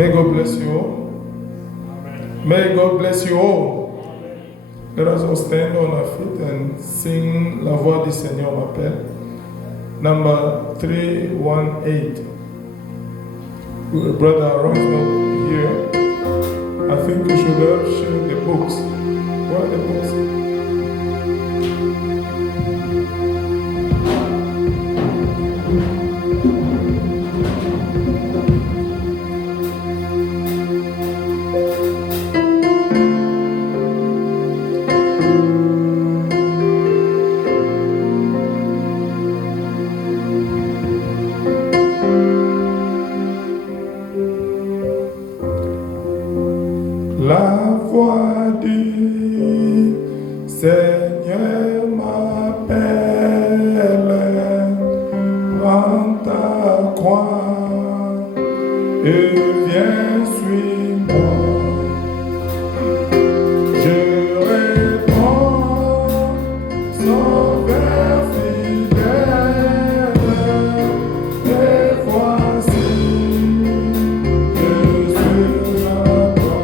May God bless you all. May God bless you all. Let us all stand on our feet and sing La Voix du Seigneur m'appelle. Number 318. Brother Aaron is not here. I think we should have shared the books. Where are the books? La voix du Seigneur m'appelle, prends ta croix et viens, suis-moi. Je réponds, Sauveur fidèle, et voici, je suis à toi.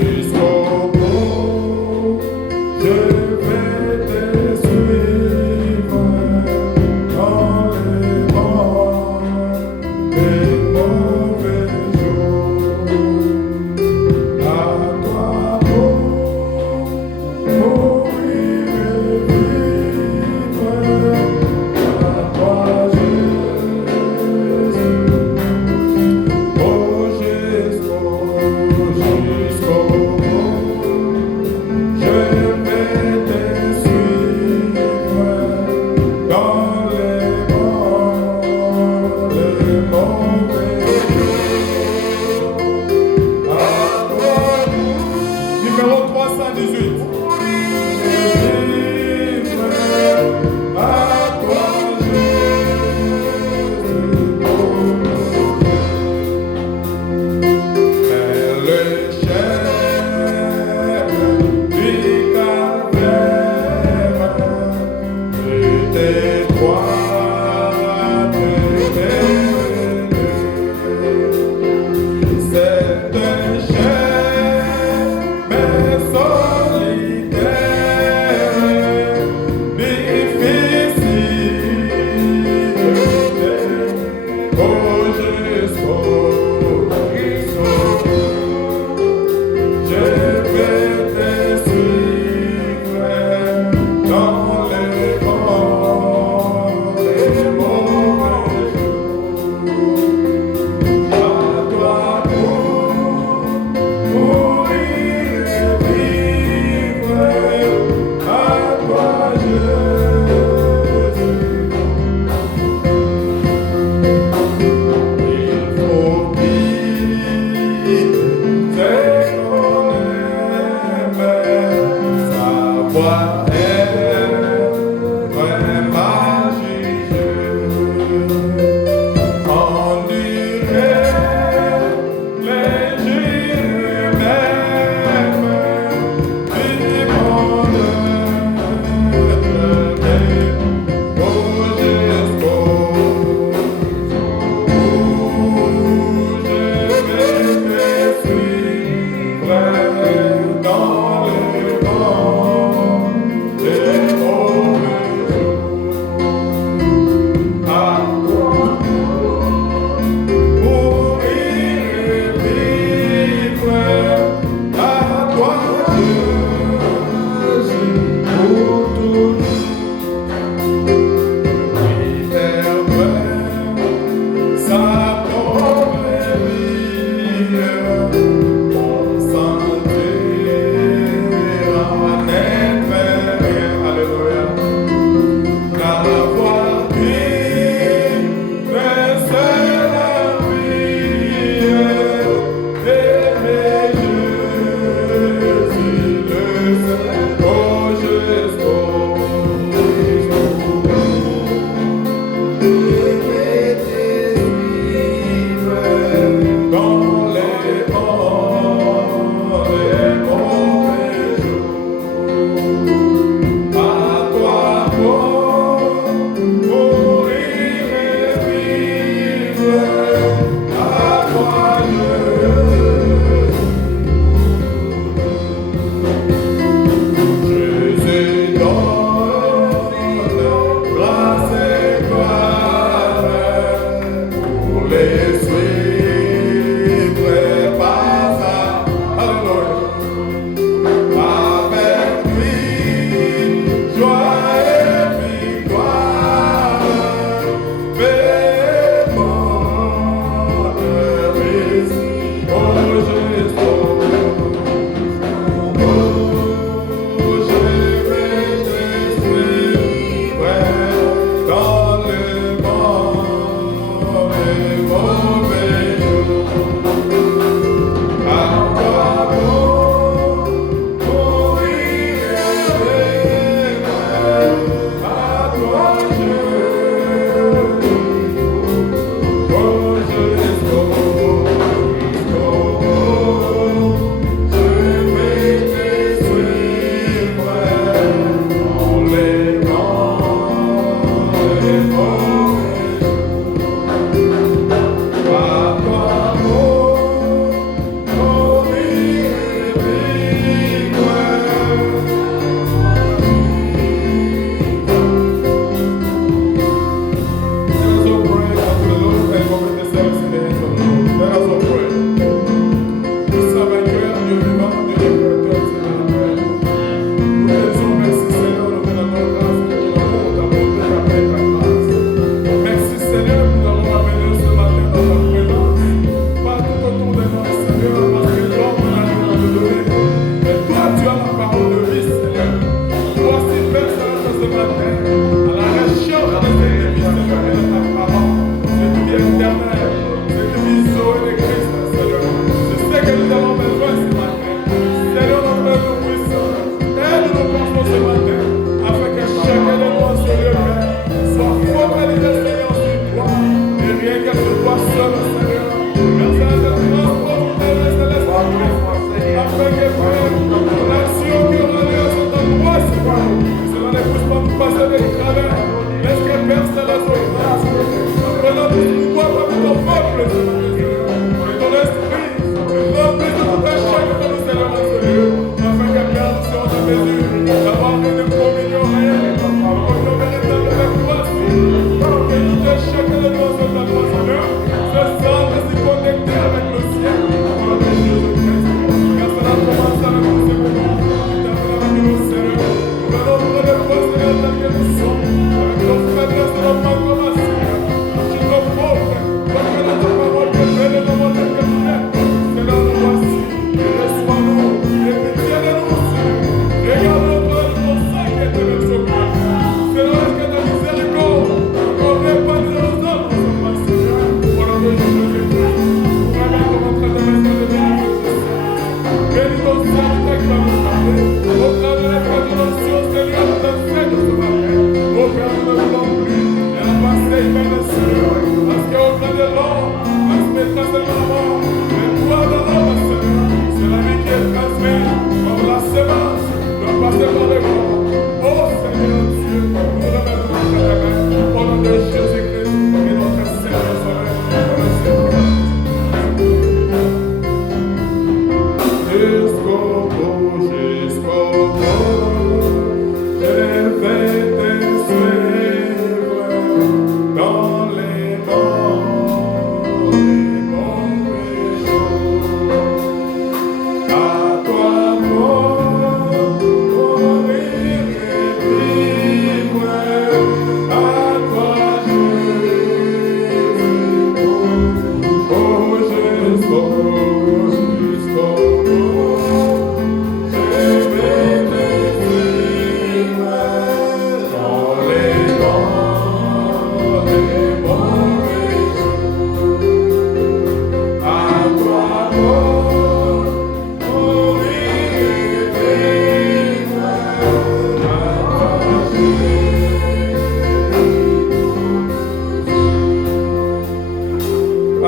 Jusqu'au bout, je vais te suivre dans les bons et mauvais jours. À toi pour mourir et vivre, à toi Jésus. Oh, jusqu'au bout, je vais te suivre dans les bons, les mauvais jours. À toi, numéro 318. Vivre, à toi Jésus. Le chef du calvaire, de tes croix de c'est un chef, mais solitaire, difficile oh, jusqu'au je vais te suivre dans les bons et mauvais jours. À toi pour mourir et vivre, à toi Jésus.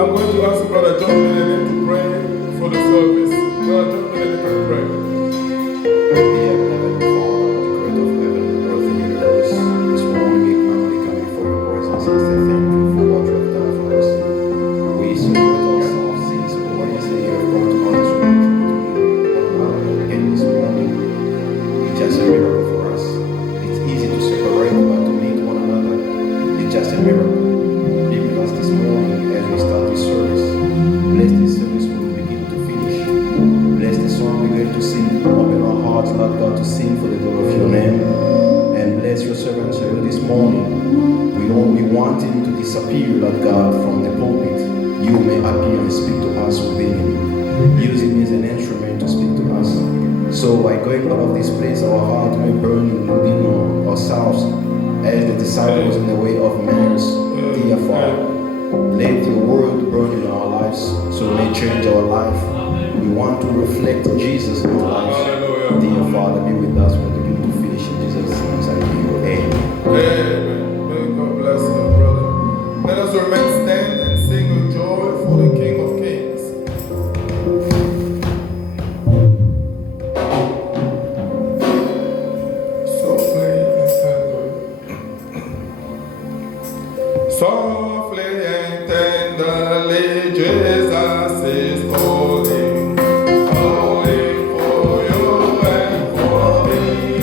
I'm going to ask Brother John Benedict to pray for the service. Brother John Benedict can pray. Dear Heavenly Father, the creator of heaven and earth and universe, this morning we humbly come before your presence and say thank you for what you have done for us. We celebrate ourselves since Wednesday you have come to us to one another again this morning. It's just a miracle for us. It's easy to separate, but to meet one another, it's just a miracle. Be with us this morning as we start this service. Bless this service from beginning to finish. Bless the song we're going to sing. Open our hearts, Lord God, to sing for the glory of your name. And bless your servant here this morning. We want him to disappear, Lord God, from the pulpit. You may appear and speak to us within him. Use him as an instrument to speak to us. So by going out of this place, our heart may burn within ourselves as the disciples in the way of Emmaus. Dear Father, let your word burn in our lives so it may change our life. We want to reflect Jesus in our lives. Hallelujah. Dear Father, be with us from the beginning to finish in Jesus' name. I give you amen. Amen. May God bless you, brother. Let us remain stand and sing with joy for the King of Kings. Softly and tenderly. Softly and tenderly, Jesus is calling. Calling for you and for me.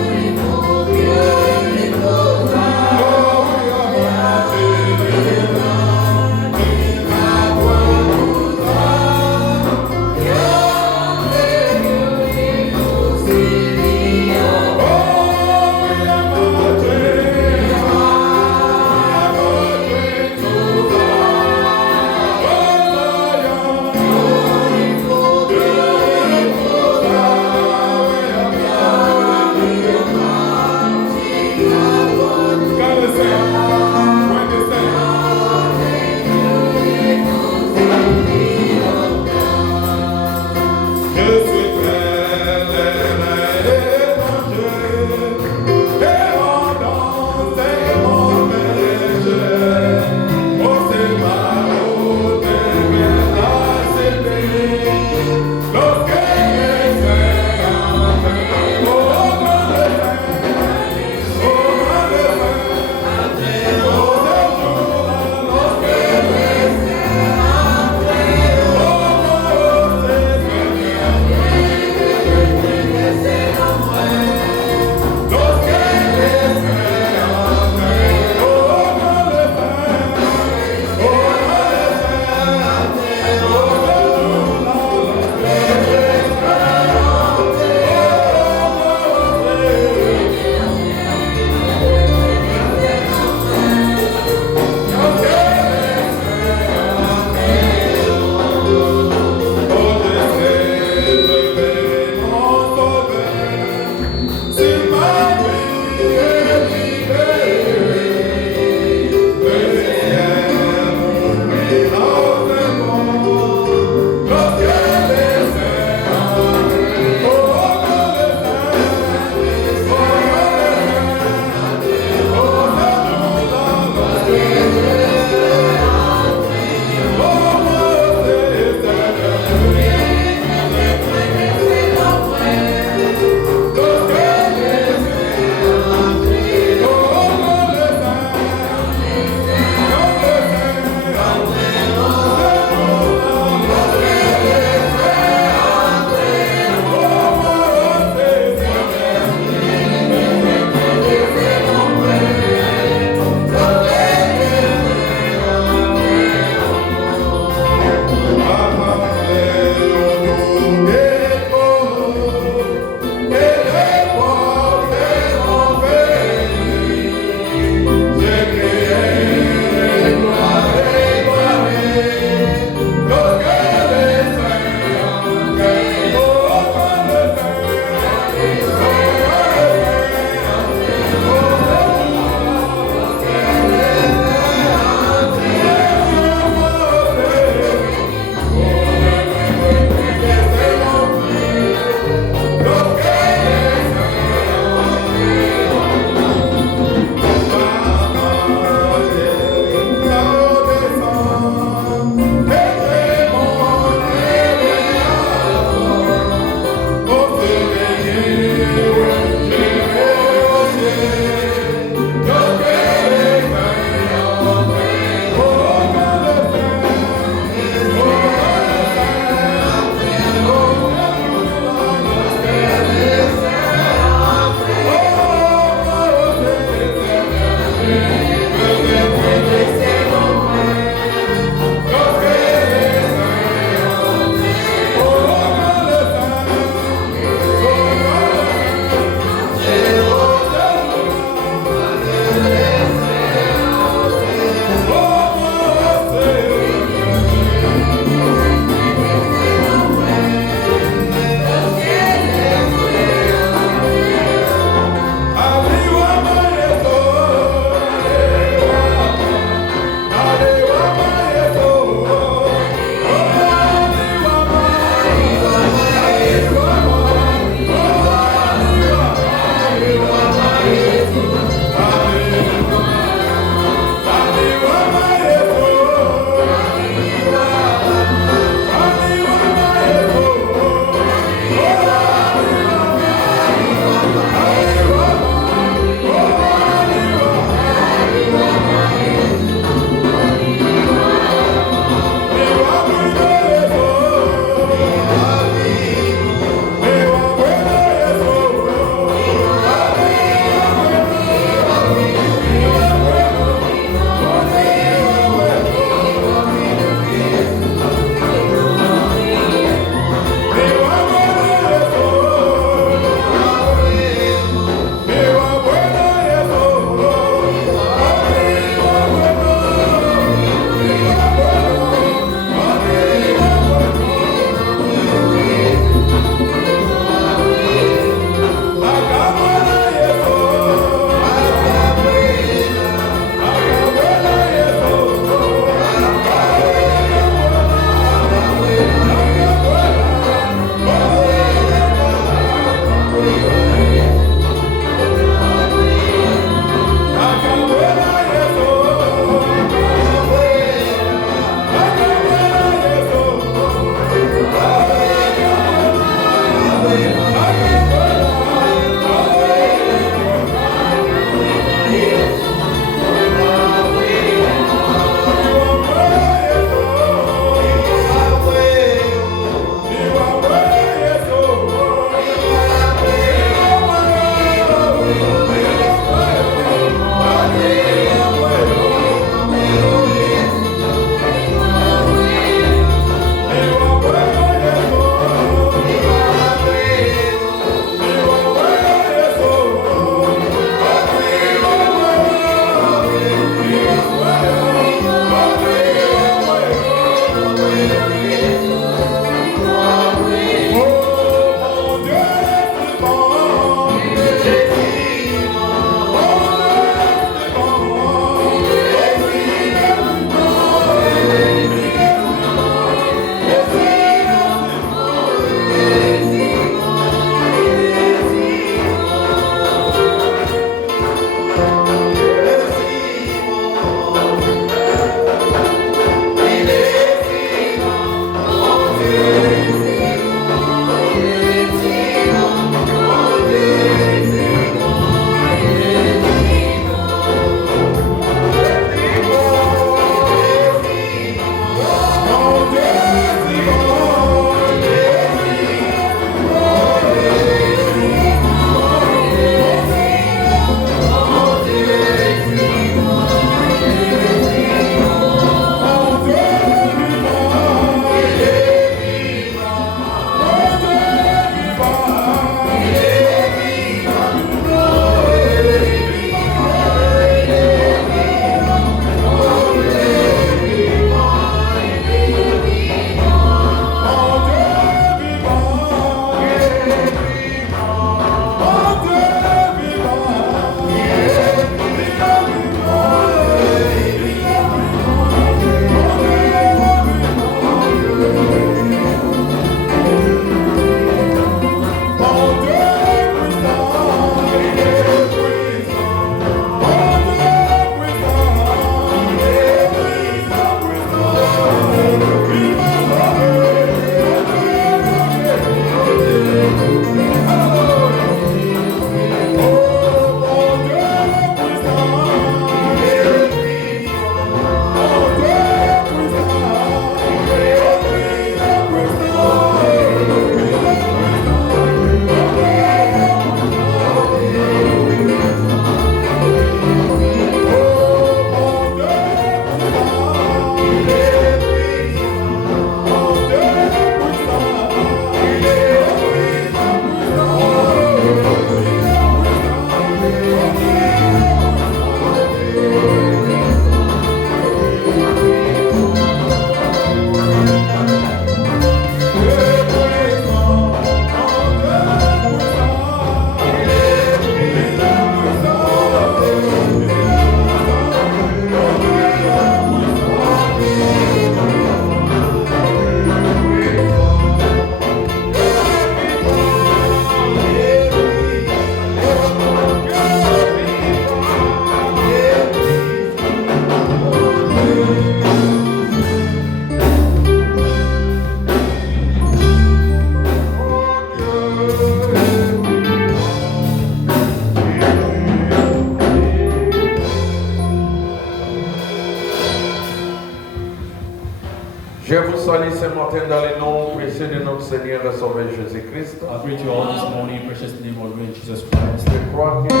salue ce matin dans le nom précieux de notre Seigneur et Sauveur Jésus-Christ. I greet you all this morning in precious name of Lord Jesus Christ. Je crois que tout le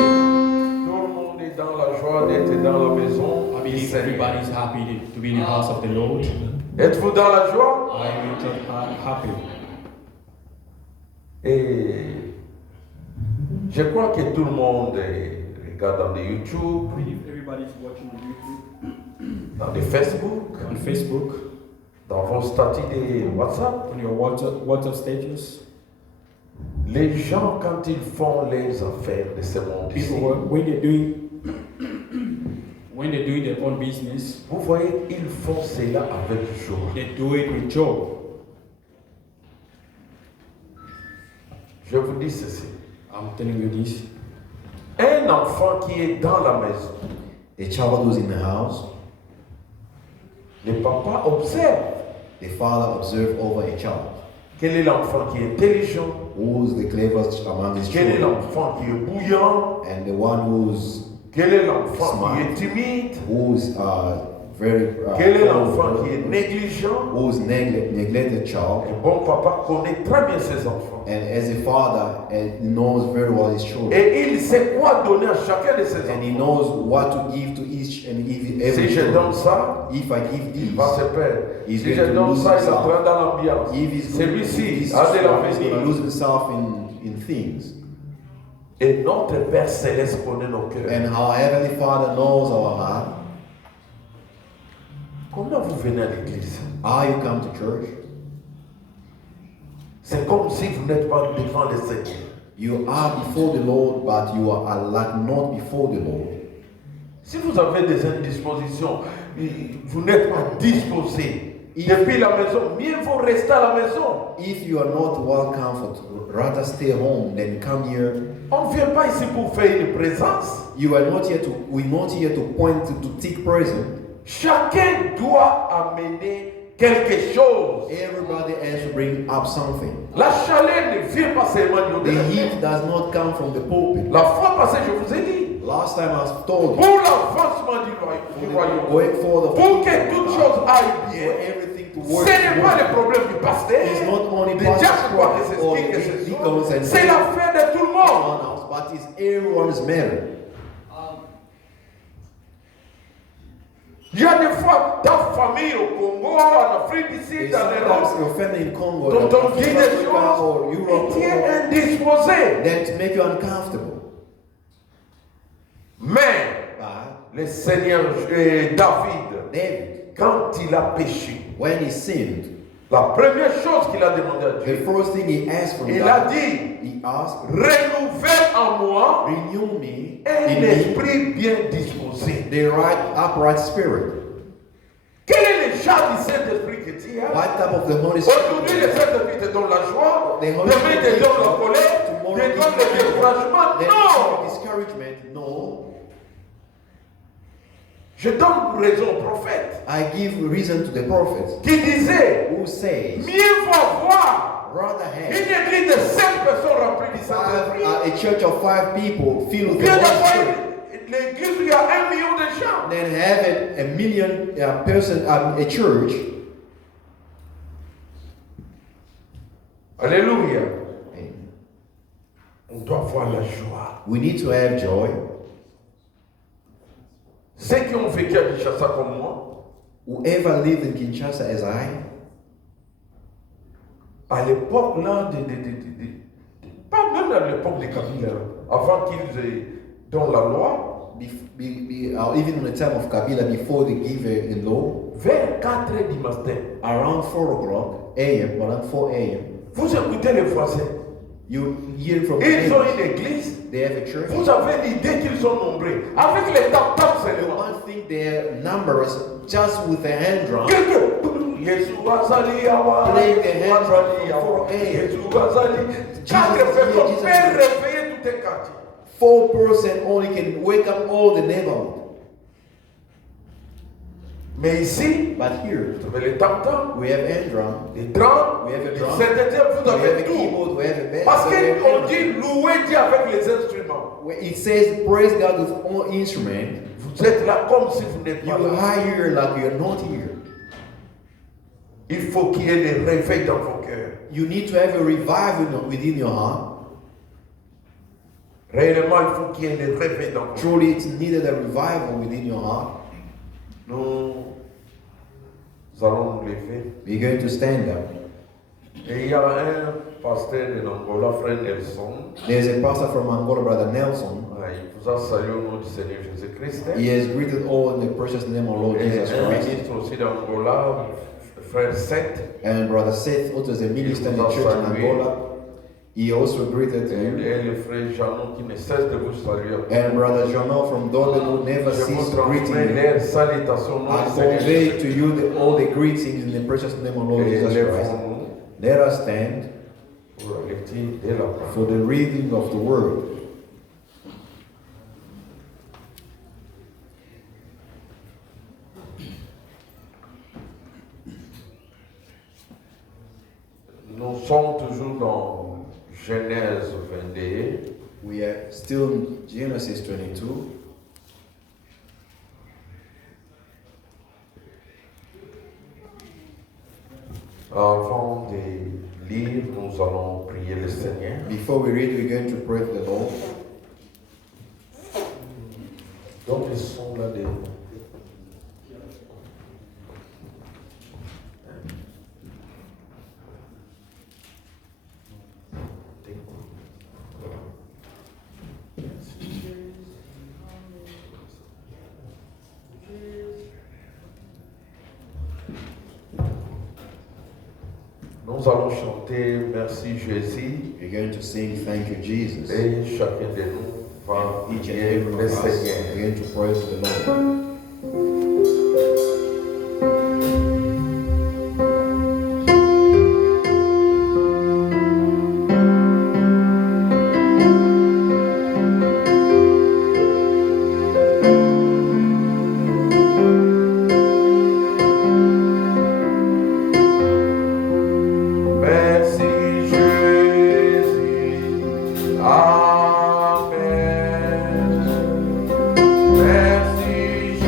monde est dans la joie d'être dans la maison I du believe Seigneur. everybody is happy to be in the house of the Lord. Êtes-vous dans la joie? I am just happy. Et je crois que tout le monde regarde dans le YouTube, I believe everybody is watching on YouTube, dans le Facebook, on Facebook, dans vos statuts de WhatsApp. on your WhatsApp status. Les gens, quand ils font les affaires de ce monde ici, People, when they're doing their own business, vous voyez, ils font cela avec joie. they do it with joy. Je vous dis ceci. I'm telling you this. Un enfant qui est dans la maison, A child who's in the house, le papa observe the father observes over a child. quel est l'enfant qui est intelligent, Who's the cleverest among his quel est children? l'enfant qui est bouillant, And the one quel est l'enfant Smart. qui est timide, who's very quel est l'enfant qui est négligent. who's neglected child. Un bon papa connaît très bien ses enfants. And as a father, knows very well his children. Et il sait quoi donner à chacun de ses And he enfants. knows what to give to each and every Si je donne child. ça, If I give il these, va se perdre. He's Si going je to donne lose ça, il himself. entre dans l'ambiance. if he's going Celui-ci a de to l'avenir. lose himself in things. Et notre Père Céleste connaît nos cœurs. And our Heavenly Father knows our heart. Comment vous venez à l'église? How you come to church? C'est comme si vous n'êtes pas devant le Seigneur. You are before the Lord, but you are like not before the Lord. Si vous avez des indispositions, vous n'êtes pas disposé. Depuis la maison, mieux vaut rester à la maison. If you are not well comforted, rather stay home than come here. On ne vient pas ici pour faire une présence. You are not here to. We're not here to point to take present. Chacun doit amener quelque chose. Everybody has to bring up something. La chaleur ne vient pas seulement The de la heat does not come from the pulpit. La fois passée, je vous ai dit, Last time I told you, pour l'avancement du royaume, going forward, pour que toute chose aille for bien, everything to ce work. n'est pas le problème du pasteur, It's not only des pastors diacres, quoi que or c'est, que ce deacons soit. and C'est l'affaire de tout le monde. everyone else, but it's everyone's matter. Il y a des fois, ta famille au Congo, en Afrique d'ici, dans Sometimes l'Europe, your family in Congo, dont on dit des Africa or choses, Europe, et tu es indisposé. that make you uncomfortable. Mais, But le Seigneur David, David, quand il a péché, when he sinned, la première chose qu'il a demandé à the Dieu, first thing he asked from il a God, dit, he asked, renouvelle en moi renew me un in me esprit bien disposé. the right, upright spirit. Quel est le genre du Saint-Esprit que tu as? What type of the Holy Aujourd'hui, le Spirit? Saint-Esprit te donne la joie, The Holy demain te Spirit donne la colère, tomorrow te donne le découragement. Then Non! discouragement? No. Je donne raison au prophète I give reason to the prophets qui disait, who says, mieux vaut avoir rather une have église de 5 personnes remplies du Saint-Esprit, a church of 5 people filled with the bien Holy d'avoir Spirit l'église où il y a 1 million de gens. than having a million person a church. Alléluia. On doit avoir la joie. We need to have joy. Ceux qui ont vécu à Kinshasa comme moi, Whoever lived in Kinshasa as I, à l'époque là, pas même à l'époque des Kabila, avant qu'ils donnent la loi, even in the time of Kabila, before they give a law, vers 4 heures du matin, around 4 o'clock a.m., around 4 a.m., vous écoutez les voisins. you hear from the Ils ont neighbors, une église. they have a church. Vous avez l'idée qu'ils sont nombreux. Avec les tam-tams You seulement. might think they're numbers just with a hand drum. Yesu azali awa. Play the hand drum Azali awa. from 4 a.m. Yesu azali. Jesus Quatre is personnes here, Jesus peuvent is réveiller tout un quartier. 4 person only can wake up all the neighborhood. Mais ici, But here, vous avez les tam-tams, we have hand drum, les drums, we have a les drum, synthétiseurs, vous we have avez a tout. keyboard, we have a bass. Parce we have qu'on a dit louer Dieu avec les instruments. Where it says praise God with all instruments. Vous êtes là comme si vous n'êtes You pas là. are here like you are not here. Il faut qu'il y ait des réveils dans vos cœurs. You need to have a revival within your heart. Réellement, il faut qu'il y ait des réveils dans vos cœurs. Truly, it's needed a revival within your heart. Nous allons nous lever. We're going to stand up. Et il y a un pasteur de l'Angola, frère Nelson. There's a pastor from Angola, Brother Nelson. Il vous a salué au nom du Seigneur Jésus-Christ. He has greeted all in the precious name of Lord Et Jesus un Christ. ministre aussi d'Angola, frère Seth. And Brother Seth, who is a minister in the church in Angola, he also greeted you. Et le frère Janon qui ne cesse de vous saluer. And Brother Jono from Dublin, who never Je vous ceased transmets greeting you. leurs salutations au nom I du Seigneur convey Jésus. to you all the greetings in the precious name of Lord Et Jesus Christ. lèvons-nous Let us stand pour la lecture de la parole. for the reading of the word. Nous sommes toujours dans Genèse 22. We are still in Genesis 22. Avant de lire, nous allons prier le Seigneur. Before we read, we're going to pray to the Lord. Donc, ils sont là des. Nous allons chanter Merci Jésus We're going to sing Thank You, Jesus. et chacun de nous va Each and prier every one le of us, Seigneur. we're going to praise the Lord. Merci Jésus, Amen. Merci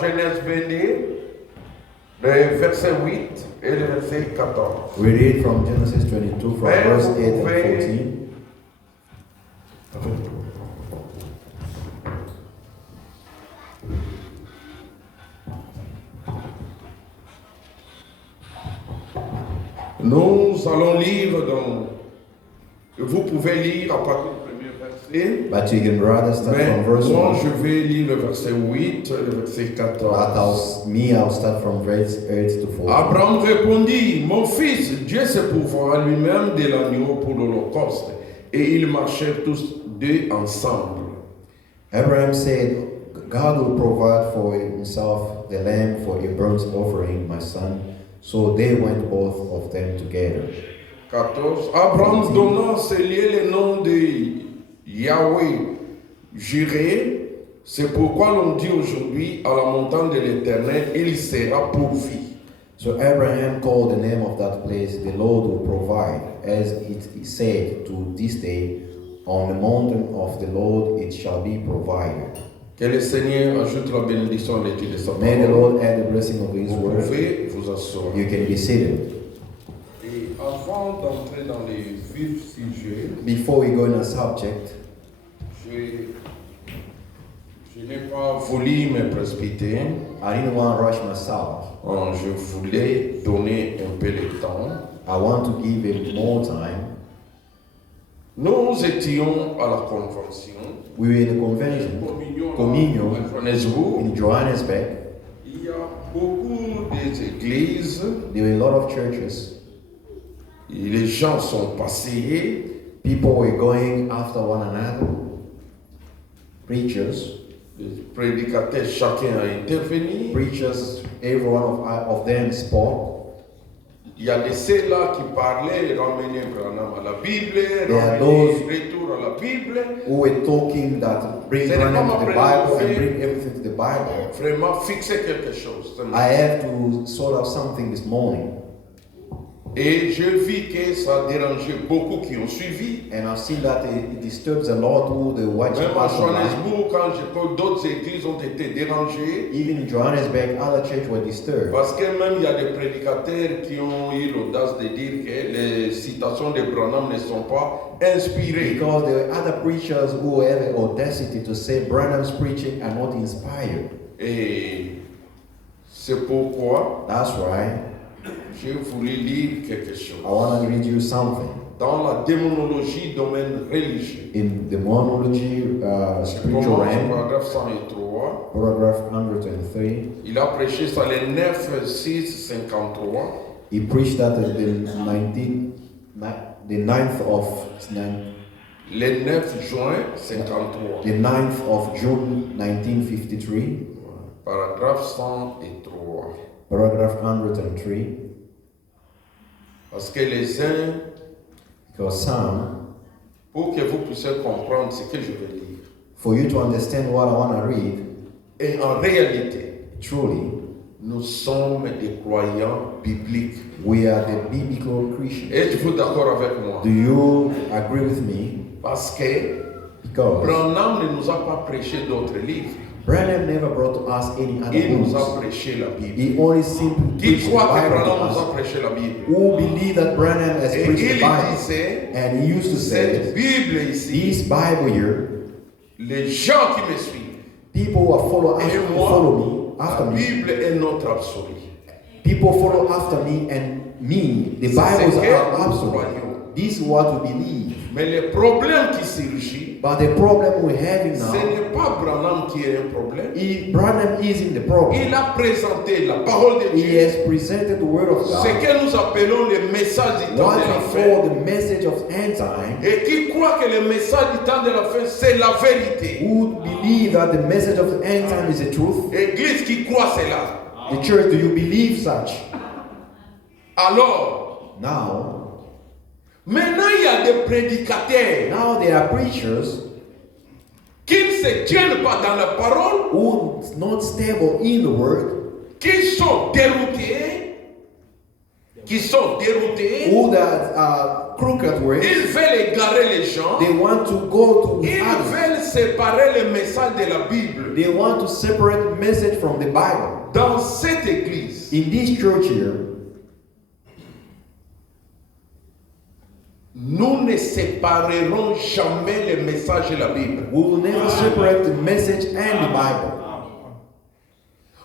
Genèse 22, le verset 8 et le verset 14. We read from Genesis 22 from Mais verse vous 8 and pouvez- 14. Nous allons lire dans... Vous pouvez lire à partir du premier verset. But you can rather start Mais from verse moi, 1. je vais lire le verset 8, le verset 14. I'll start from verse 8 to 14. Abraham répondit, mon fils, Dieu se pourvoira lui-même de l'agneau pour l'holocauste. Et ils marchèrent tous deux ensemble. Abraham said, God will provide for himself the lamb for a burnt offering, my son. So they went both of them together. 14. Abraham donna ce lieu le nom de Yahweh Jireh. C'est pourquoi l'on dit aujourd'hui à la montagne de l'Éternel, il sera pourvu. So Abraham called the name of that place, the Lord will provide, as it is said to this day, on the mountain of the Lord it shall be provided. Que le Seigneur ajoute la bénédiction à l'étude de sa May the parole. Lord add the blessing of His Vous word. pouvez vous asseoir. You can be seated. Et avant d'entrer dans les vifs sujets, Before we go in a subject, je n'ai pas voulu me précipiter. I didn't want to rush myself. Je voulais donner un peu de temps. I want to give him more time. Nous étions à la convention. We were in a convention, Communion, à Johannesburg. in Johannesburg. Il y a beaucoup d'églises. There were a lot of churches. Et les gens sont passés. People were going after one another. Preachers, Les prédicateurs, chacun a intervenu. preachers, every one of them spoke. Il y a de ceux-là qui parlaient, ramener Branham à la Bible, There are ramener retour à la Bible. Who were talking that bring Ce n'est pas Branham ma to the Bible and préoccupation. bring everything to the Bible. Vraiment fixer quelque chose. I have to sort out something this morning. Et je vis que ça a dérangé beaucoup qui ont suivi. And I've seen that it disturbs a lot who they watch Même à us online. Johannesburg, quand je parle, d'autres églises ont été dérangées. Even in Johannesburg, other churches were disturbed. Parce que même il y a des prédicateurs qui ont eu l'audace de dire que les citations de Branham ne sont pas inspirées. Because there were other preachers who have the audacity to say Branham's preaching are not inspired. Et c'est pourquoi That's right. j'ai voulu lire quelque chose. I want to read you something. Dans la démonologie domaine religieux, In the monology spiritual commence au realm, paragraphe 103, paragraph 103, il a prêché ça le 9, 6, 53. he preached that the 9th of Le 9 juin 53, the 9th of June 1953, paragraphe 103. paragraph 103, Parce que les uns, because some, pour que vous puissiez comprendre ce que je veux dire, for you to understand what I want to read, et en réalité, truly, nous sommes des croyants bibliques. we are the biblical Christians. Êtes-vous d'accord avec moi? Do you agree with me? Parce que Because Branham ne nous a pas prêché d'autres livres. Branham never brought to us any other Il nous a books. prêché la Bible. He only simply Qui preached the croit que Bible to Branham nous a us. prêché la Bible? Who believe that Branham has Et preached il the Bible? disait, And he used to cette say, Bible ici, this Bible here, les gens qui me suivent, people who follow et after, moi, follow me, after la me. Bible est notre absolu. People follow after me, and me, the Bibles C'est are que nous absolute. croyons. This is what we believe. Mais le problème qui surgit, But the problem we're having ce now, n'est pas Branham qui est un problème. Branham isn't the problem. Il a présenté la parole de He Dieu, has presented the word of ce God, que nous appelons le message du temps what de la we fin. call the message of end time. Et qui croit que le message du temps de la fin, c'est la vérité. Who believe that the message of the end time is the truth? Église qui croit cela. The church, do you believe such? Alors, Now, maintenant il y a des prédicateurs now there are preachers qui ne se tiennent pas dans la parole, who is not stable in the word, qui sont déroutés, who that are crooked ways. Ils veulent égarer les gens. They want to go to Ils others. veulent séparer le message de la Bible. They want to separate the message from the Bible. Dans cette église, In this church here, nous ne séparerons jamais le message de la Bible. we will never separate the message and the Bible.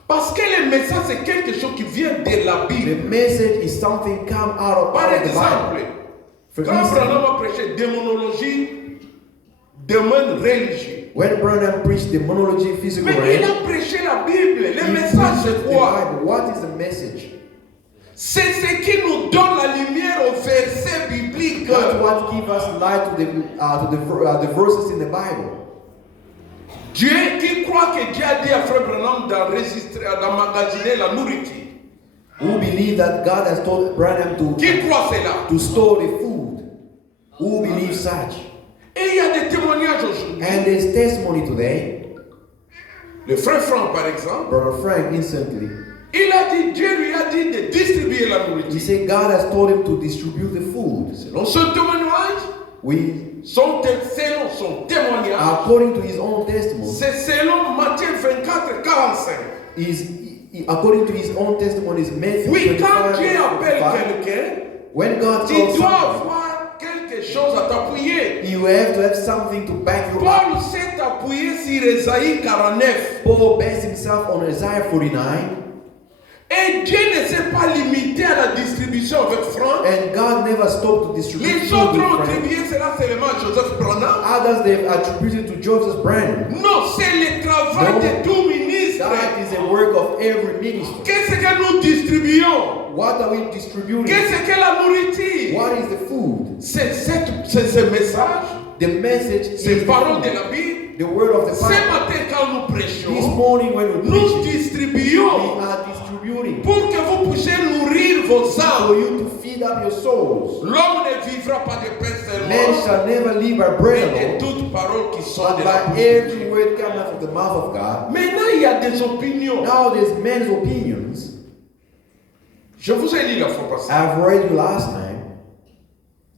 Parce que le message, c'est quelque chose qui vient de la The Bible. message is something come out Par of the exemple, Bible. For quand instance, Branham a prêché démonologie, domaine religieux. when Branham preached the monology physical Mais il realm, a prêché la Bible. Le he message, preached c'est the quoi? Bible. What is the message? C'est ce qui nous donne la lumière au verset biblique. That's what gives us light to the verses in the Bible. Dieu qui croit que Dieu a dit à Frère Branham d'emmagasiner la nourriture. Who believe that God has told Branham Qui croit cela? to store the food? Who believe such? Et il y a des témoignages aujourd'hui. And there's testimony today. Le frère Franck, par exemple, Brother Frank instantly, il a dit, Dieu lui a dit de distribuer la he nourriture. said God has told him to distribute the food. Selon son témoignage, selon son témoignage, According to his own testimony, c'est selon Matthieu 24, 45. according to his own testimony, is Matthew Oui, quand 25, Dieu appelle 25. quelqu'un, When God tu calls dois someone, avoir quelque chose à t'appuyer. you have to have something to back you up. Paul s'est appuyé sur Ésaïe 49. Paul based himself on Isaiah 49, Et Dieu ne s'est pas limité à la distribution avec Franck. and God never stopped to distribute Les food autres with ont Frank. attribué cela seulement à Joseph Branham. Others they've attributed to Joseph Branham. Non, c'est le travail No. de tout ministre. That is a work of every minister. Qu'est-ce que nous distribuons? What are we distributing? Qu'est-ce que la nourriture? What is the food? C'est ce message, The message is ces the paroles de food. la Bible. The word of the Ce Bible. matin, quand nous This prêchons, morning when we nous preach, we distribuons are distributing pour que vous puissiez nourrir vos for âmes. you to feed up your souls. L'homme ne vivra pas de pain Man seulement, shall never live by bread mais de alone, toutes paroles qui sont but de la by bouche. every word coming out of the mouth of God. Maintenant, il y a des opinions. Now there's men's opinions. Je vous ai lu la fois passée. I've read you last time.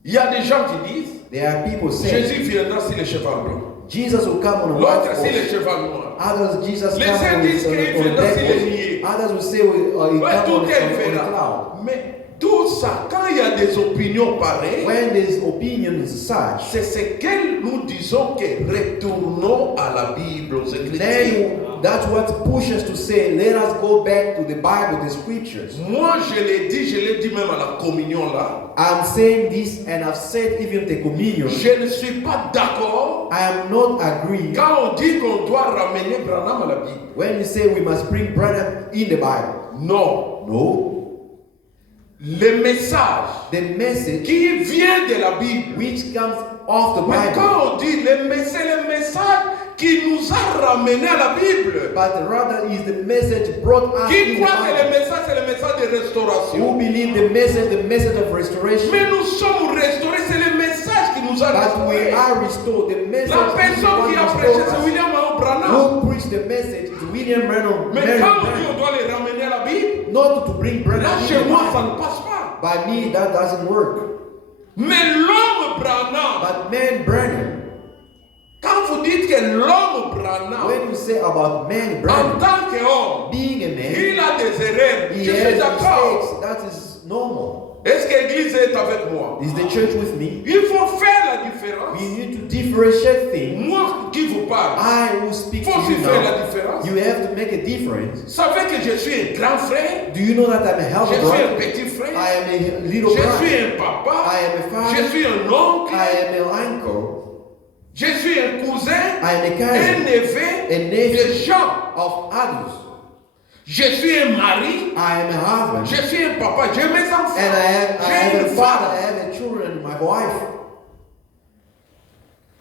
Il y a des gens qui disent There are people saying Jésus viendra sur le cheval blanc. Jesus will come on a L'autre white sur le horse. cheval noir. Others, Jesus Les come uns on disent a qu'il black viendra sur les horse. nuées. Others will say he Ouais, come tout on est a différent. cloud. Mais tout ça, quand il y a des opinions pareilles, When there's opinions such, c'est ce que nous disons que retournons à la Bible, aux Écritures. then that's what pushes us to say, let us go back to the Bible, the scriptures. Moi, je l'ai dit même à la communion là. I'm saying this, and I've said even the communion. Je ne suis pas d'accord I am not agreeing quand on dit qu'on doit ramener Branham à la Bible. when you say we must bring Branham in the Bible. Non. No. Le message The message qui vient de la Bible. which comes off the Mais Bible, quand on dit c'est le message qui nous a ramenés à la Bible. but rather is the message brought us Qui in the croit que le Bible. message c'est le message de Who restauration. believe the message of restoration. Mais nous sommes restaurés, c'est le message qui nous a But we restaurés. are restored. The message La is personne qui a what prêché, restored c'est us. William Mahon Branham. Who preached the message is William Branham. Mais quand on dit Branham. on doit les ramener à la Bible, Not to bring Branham là in chez the moi ça Bible. ne passe pas. By me, that doesn't work. Mais l'homme Branham, But man Branham, quand vous dites que l'homme Branham, when you say about man en Branham tant qu'homme, being a man, il a des erreurs. he Je has suis d'accord. mistakes. That is normal. Est-ce que l'Église est avec moi? Is the church with me? Il faut faire la différence. We need to differentiate things. Moi qui vous parle, I will speak faut to aussi you faire now. la différence. You have to make a difference. Savez que je suis un grand frère, Do you know that I'm a je helper suis un brother? petit frère, I am a little je suis brother. un papa, I am a father. je suis un oncle, I am an uncle. je suis un cousin, I am a un cousin. neveu A nephew de gens. of others. Je suis un mari, I am a husband. je suis un papa, j'ai mes enfants, And I have j'ai a une father, I femme. have a children, my wife.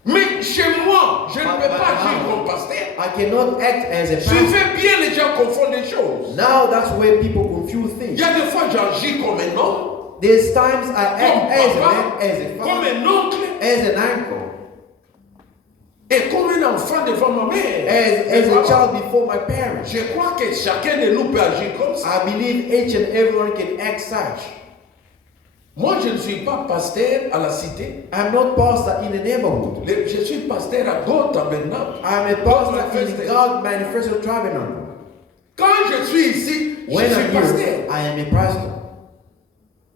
Mais chez moi, je ne But- peux but pas agir now- comme pasteur. I cannot act as a pastor. Suivez bien, les gens confondent les choses. Now that's where people confuse Il things. y a des fois, j'agis comme un homme, There's times I comme act as a papa, man, as a comme father, un oncle, as an uncle, et comme un enfant devant ma mère. as a child before my parents. Je crois que chacun de nous peut agir comme ça. I believe each and everyone can act such. Moi, je ne suis pas pasteur à la cité. I'm not pastor in the neighborhood. Je suis pasteur à God Tabernacle. I'm a pastor in God Manifesto Tabernacle. Quand je suis ici, When je suis I'm pasteur. here, I am a pastor.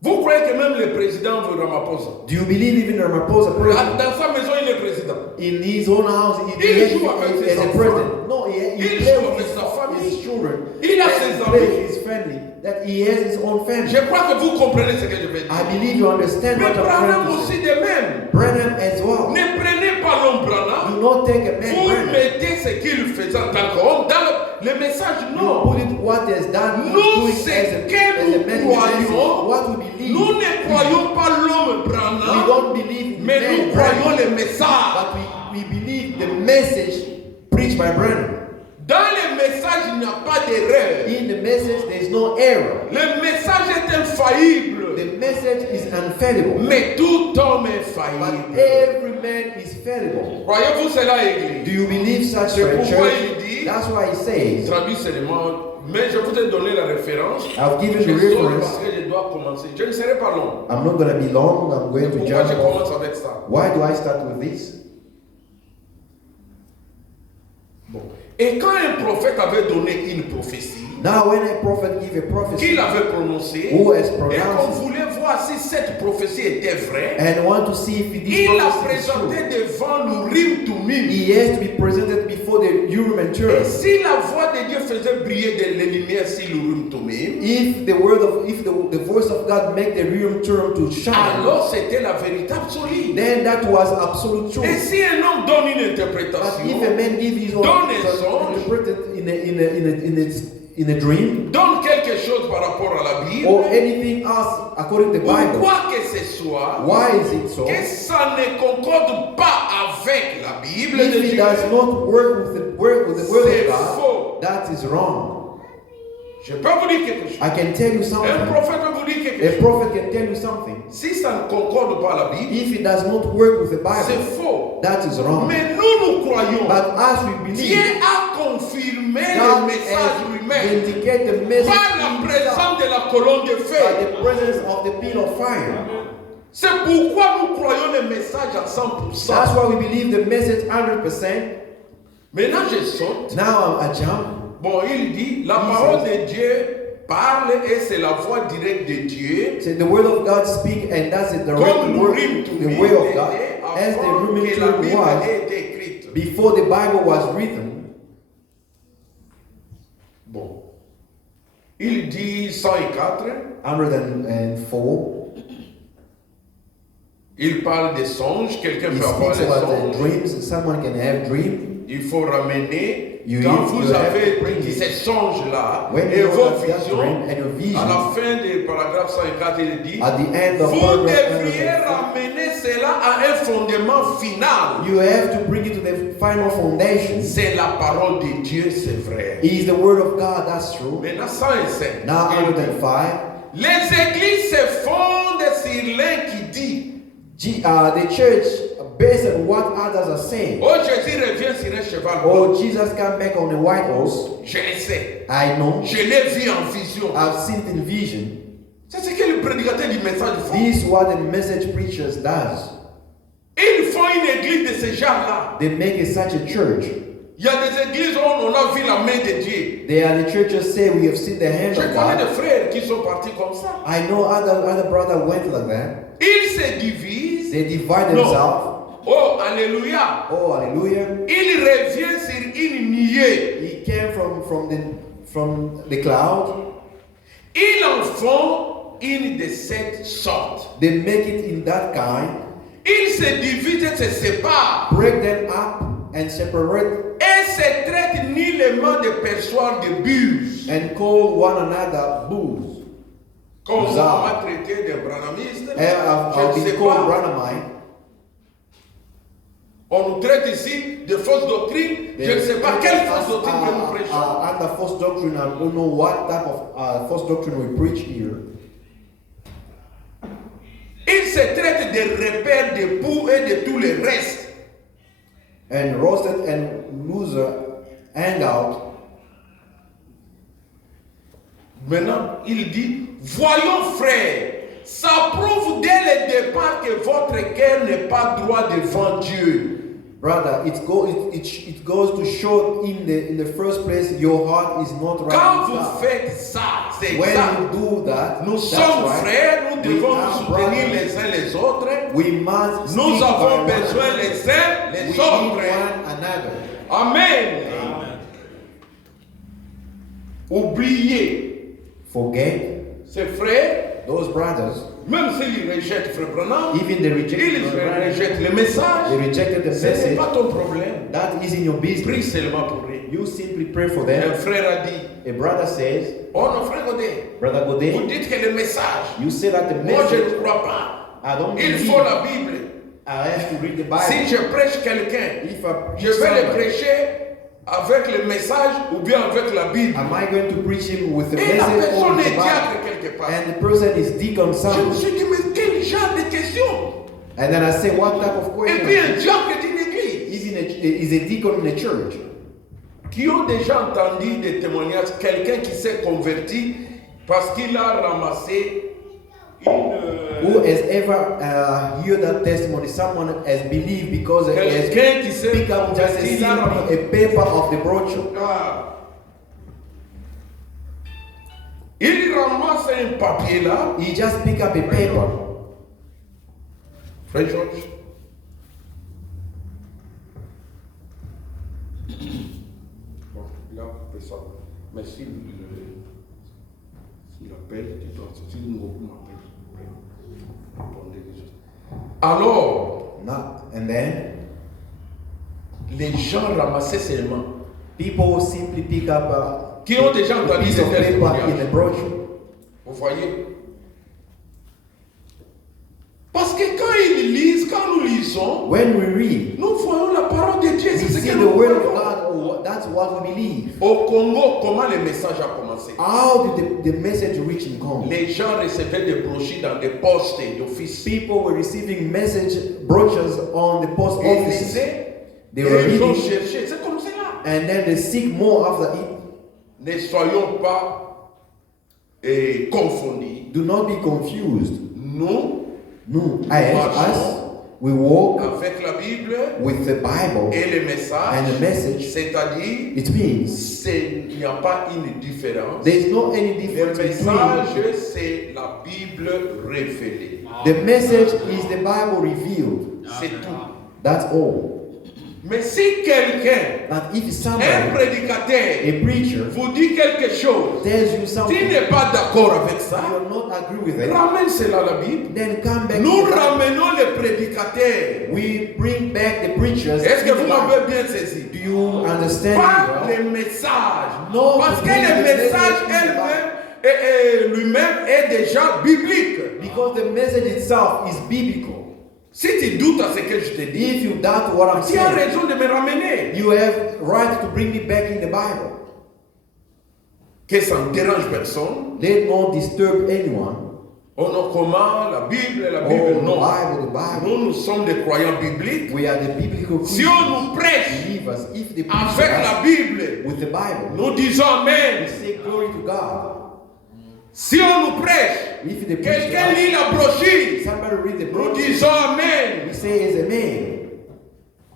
Vous croyez que même le président veut Ramaphosa? Do you believe even Ramaphosa president? Dans sa maison, il est président. In his own house, Il joue avec ses as a enfants. president. No, he Il plays joue with avec sa famille. his children. Il a And ses he amis. plays with his family. That he has his own family. Je crois que vous comprenez ce que je veux dire. I believe you understand Mais what I'm Branham trying to aussi say. de même. Branham as well. Ne prenez pas l'homme Branham. Do not take a man Vous Branham. mettez ce qu'il faisait en tant qu'homme dans le message, You non. put it what he has done. Nous, doing c'est as a que nous man. croyons. What we believe. Nous ne croyons pas l'homme We Branham, don't believe in mais man nous Branham, croyons le message. but we believe the message preached by Branham. Dans le message, il n'y a pas d'erreur. In the message, there is no error. Le message est infaillible. The message is unfallible. Mais tout homme est But faillible. every man is fallible. Croyez-vous cela, Église? Do you believe such C'est a pourquoi church? il dit, That's why he says, traduit seulement, mais je vous ai donné la référence. I've given Je the saute reference. parce que je dois commencer. Je ne serai pas long. I'm not going to be long. I'm going to Pourquoi je jump off. commence avec ça? Why do I start with this? Bon. Et quand un prophète avait donné une prophétie, Now, when a prophet gives a prophecy qu'il avait prononcée, who has et qu'on pronounced it, voulait voir si cette prophétie était vraie, and want to see if this il l'a prophecy is true, présenté devant l'Urim Tumim. he has to be presented before the Urim and Et Thummim. si la voix de Dieu faisait briller les lumières sur l'Urim Tumim, If the voice of God make the Urim Thummim to shine, alors c'était la véritable solide. then that was absolute Et truth. si un homme donne une But if a interprétation, man gives his own Dans les songes, interpreted in a dream, donne quelque chose par rapport à la Bible, or anything else according to the ou Bible, quoi que ce soit, why is it so? que ça ne concorde pas avec la Bible de If it Dieu, does not work with the word of C'est God, faux. that is wrong. je peux vous dire quelque chose. I can tell you Un something. prophète peut vous dire quelque A chose. prophet can tell you something. Si ça ne concorde pas à la Bible, If it does not work with the c'est Bible, faux. that is wrong. Mais nous croyons. But as we Dieu believe, a confirmé God le message has lui-même vindicated the message par la himself présence de la colonne de by feu. the presence of the pin of fire. C'est pourquoi nous croyons le message à 100%. That's why we believe the message 100%. Maintenant, je saute. Now I jump. Bon, il dit, la parole de Dieu parle et c'est la voix directe de Dieu. So the word of God speak, and that's the direct Comme word, l'Urim the Tumim way of God, était as the avant Urim que la Thummim Bible was ait été écrite. before the Bible was written. Bon. Il dit 104. 104. Il parle des songes. Quelqu'un He peut avoir speaks les about the songes. dreams. Someone can have dream. Il faut ramener. You- Quand you vous have avez to bring dit it. ces songes-là When et you vos have that visions, dream and your à vision, la fin du paragraphe 104, il dit at the end of vous paragraph devriez 104, ramener cela à un fondement final. you have to bring it to the final foundation. C'est la parole de Dieu, c'est vrai. It is the word of God, that's true. Maintenant, 105. Now 105. Les églises se fondent sur l'un qui dit The church, based on what others are saying. oh, Jésus revient sur un cheval blanc. Oh, Jesus come back on a white horse. Je le sais. I know. Je l'ai vu en vision. I've seen it in vision. C'est ce que le prédicateur du message fait. This is what the message preachers does. Ils font une église de ce genre-là. They make it such a church. Il y a des églises où on a vu la main de Dieu. They are the churches say we have seen the hand Je of connais God. des frères qui sont partis comme ça. I know other brothers went like that. Ils se divisent. They divide Non. themselves. Oh, alléluia. Oh, hallelujah. Ils reviennent sur une nuée. He came from the cloud. Ils en font une de cette sorte. They make it in that kind. Ils se divisent et se séparent. Break them up and separate Et se traitent nullement de perchoir de buse. and call one another bulls. Comme on Bizarre. m'a traité de branamiste. I've Je ne been sais called pas. Branhamite. On nous traite ici de fausses doctrines. Je ne sais pas quelle fausse doctrine que nous prêchons. Under false doctrine, I don't know what type of false doctrine we preach here. Ils se traitent de repères de poux et de tout le reste. And roasted and loser hangout. Maintenant, il dit, voyons frères, ça prouve dès le départ que votre cœur n'est pas droit devant Dieu. Brother, it goes to show in the first place your heart is not right. Quand with vous God. faites ça, c'est When exact. you do that, Nous that's sommes right. frères, nous We devons are nous soutenir brothers. les uns les autres. We must Nous stick avons by one besoin another. les uns We les need autres. one another. Amen. Oubliez Forget ces frères, those brothers, même s'ils rejettent Frère Branham, even they ils rejettent le they message. rejected the Ce n'est message. pas ton problème. That is in your Prie business. seulement pour eux. You simply pray for Un them. frère a dit, A brother says, oh non, frère Godet, Brother vous Godet, dites que le message, you say that the moi je message, ne crois pas. I don't Il believe. faut la Bible. I have to read the Si Bible. je prêche quelqu'un, If I je preach vais le somebody, prêcher avec le message ou bien avec la Bible. am I going to preach him with the Et la message or personne with est the Bible? diacre quelque part. And the person is deacon Je me something. suis dit, mais quel genre de question? And then I say, what type of Et puis un question? diacre d'une église. Is a deacon in a church. Qui ont déjà entendu des témoignages, quelqu'un qui s'est converti parce qu'il a ramassé Who has ever heard that testimony? Someone has believed because he has quelqu'un qui s'est picked up just converti, il a simply ramassé. a paper of the brochure. Ah. Il ramasse un papier là. He just picked up a paper. Frère Georges. Bon, il a coupé ça. Mais s'il appelle, s'il m'appelle, répondez les choses. Alors, And then les gens ramassaient seulement. people simply pick up Qui ont déjà a entendu piece ces of paper in a témoignages. brochure. Vous voyez? Parce que quand ils lisent, quand nous lisons, When we read, nous voyons la parole de Dieu. we C'est ce see que the nous word of voyons. God. That's what we believe. Au Congo, comment le message a commencé? How did the message reach in Congo? Les gens recevaient des brochures dans des postes d'office. People were receiving message brochures on the post Ils offices. lisaient, They et were ils ont reading, cherché. C'est comme cela. and then they seek more after it. Ne soyons pas confondus. Do not be confused. Nous, No, us, we walk avec la Bible with the Bible et le and message, the message. c'est-à-dire, It means il n'y a pas une différence. there is not any Le difference message, between. c'est la Bible révélée. The message is the Bible revealed. C'est tout. That's all. Mais si quelqu'un, But if un somebody, prédicateur, a preacher, vous dit quelque chose, tells you tu something, n'es pas d'accord avec you ça, will not agree with it, ramène cela à la Bible. then come back. Nous to the Bible. ramenons les prédicateurs. We bring back the preachers. Est-ce que in the vous Bible. m'avez bien saisi? Do you understand Pas me well? les messages. Non, Parce que mais le les message messages lui-même est déjà biblique. Because the message itself is biblical. Si tu doutes à ce que je te dis, If you doubt what I'm tu as saying, raison de me ramener. you have right to bring me back in the Bible. Que ça ne dérange personne. Let not disturb anyone. Oh non, comment la Bible, Oh, non. the Bible. Nous sommes des croyants bibliques. We are the biblical Si Christians. on nous prêche Believers. If they preach avec la us Bible, with the Bible, nous disons we Amen. say glory to God. Si on nous prêche, If they preach quelqu'un to lit la brochure, us, somebody read the nous book, disons Amen. we say is amen.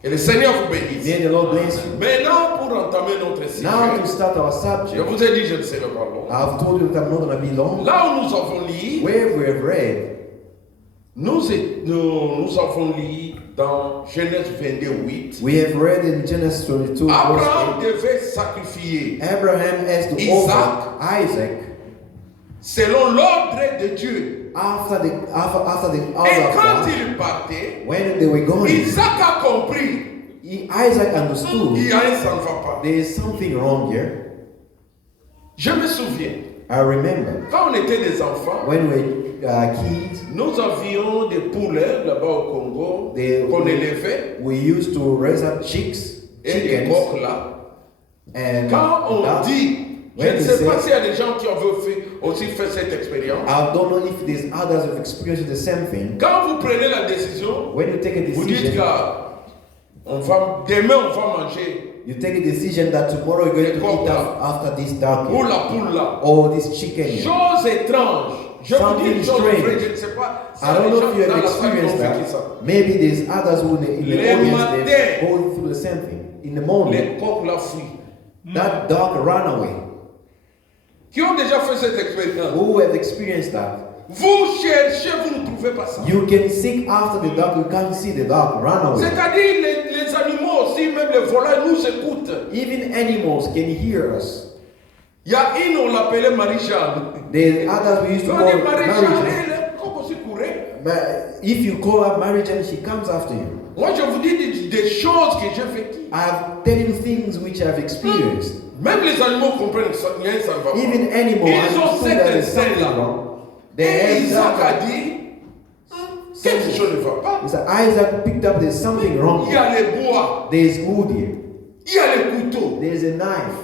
Que le Seigneur vous bénisse. May the Lord bless you. Maintenant, pour entamer notre Now to sujet, start our je subject, vous ai dit, je ne serai pas long. I've told you that I'm not going to be long. Là où nous avons lu, Where we have read, nous avons lu dans Genèse 22:8. we have read in Genesis 22, Abraham verse devait sacrifier 8, Abraham has to Isaac. offer Isaac selon l'ordre de Dieu. after the Et order of quand God. il partait, When they were going, Isaac a compris. Isaac understood Il y a un ça ne va pas. there is something wrong here. Je me souviens, I remember quand on était des enfants, when we were kids, nous avions des poulets là-bas au Congo qu'on élevait we used to raise up chicks, et des chickens, coqs là. and Quand on that- dit, je when ne they sais say- pas s'il y a des gens qui ont aussi fait cette expérience. I don't know if there's others who have experienced the same thing. Quand vous prenez la décision, When you take a vous dites decision, demain on va manger you take a decision that tomorrow you're going to coq eat là. after this dark ou la poule là. or this chicken here. Chose étrange, Je vous dis something une chose, frère, strange. je ne sais pas si I don't les know gens if you dans have la salle ont experienced vécu ça. that. Maybe there's others who in the Les audience matins. they're going through the same thing. In the morning, Les coqs la fuient. that dog ran away. Qui ont déjà fait cette expérience? Who have experienced that? Vous cherchez, vous ne trouvez pas ça. You can seek after the dog, you can't see the dog run away. C'est-à-dire les animaux aussi, même les volailles, nous écoutent. Even animals can hear us. Il y a une, on l'appelait Marie-Jeanne. The others we used to On call dit Marie-Jeanne, Mary elle, comment se courait? But if you call her Mary Jane, she comes after you. Moi, je vous dis des choses que j'ai vécues. I've tell you things which I've experienced. Même les animaux comprennent que ça ne va pas. Even animals, Ils ont understand that there's something cette wrong. They Et have Isaac a that. dit, quelque chose ne va pas. So Isaac picked up there's something wrong. Il y a les bois, There's wood here. il y a les couteaux, There's a knife.